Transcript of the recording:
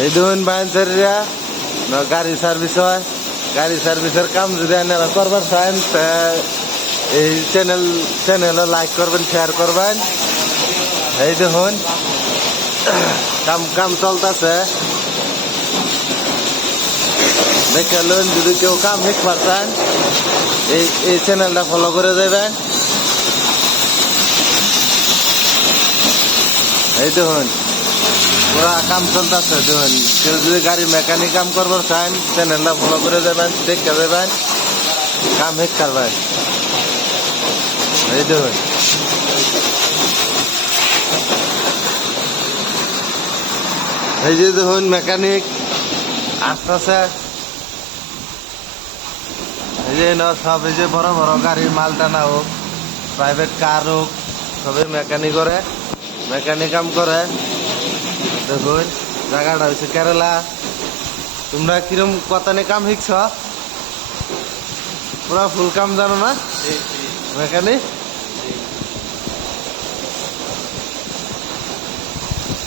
এই দেখুন বাইনসারিরা গাড়ি সার্ভিস হয়, গাড়ি সার্ভিসের কাম যদি আপনারা করবার চান এই চ্যানেলে লাইক করবেন, শেয়ার করবেন। এই দেখুন কাম চলতেছে, দেখলেন। যদি কেউ কাম শিখবার চান এই চ্যানেলটা ফলো করে দেবেন। এই দেখুন পুরা কাম চলতেছে। দেখুন কেউ যদি গাড়ি মেকানিক কাম করবার চান চ্যানেলটা ফলো করে দেবেন, দেখতে দেবেন, কাম শিখ করবেন। এই দেখুন এই যে দেখুন মেকানিক আসতেছে। এই যে সব এই যে বড় বড় গাড়ির মাল টানা হোক, প্রাইভেট কার হোক, সবই মেকানিক করে, মেকানিক কাম করে। দেখুন জায়গাটা হয়েছে কেরালা। তোমরা কিরম কথা নিয়ে কাম শিখছ? পুরা ফুল কাম জানো না মেকানিক?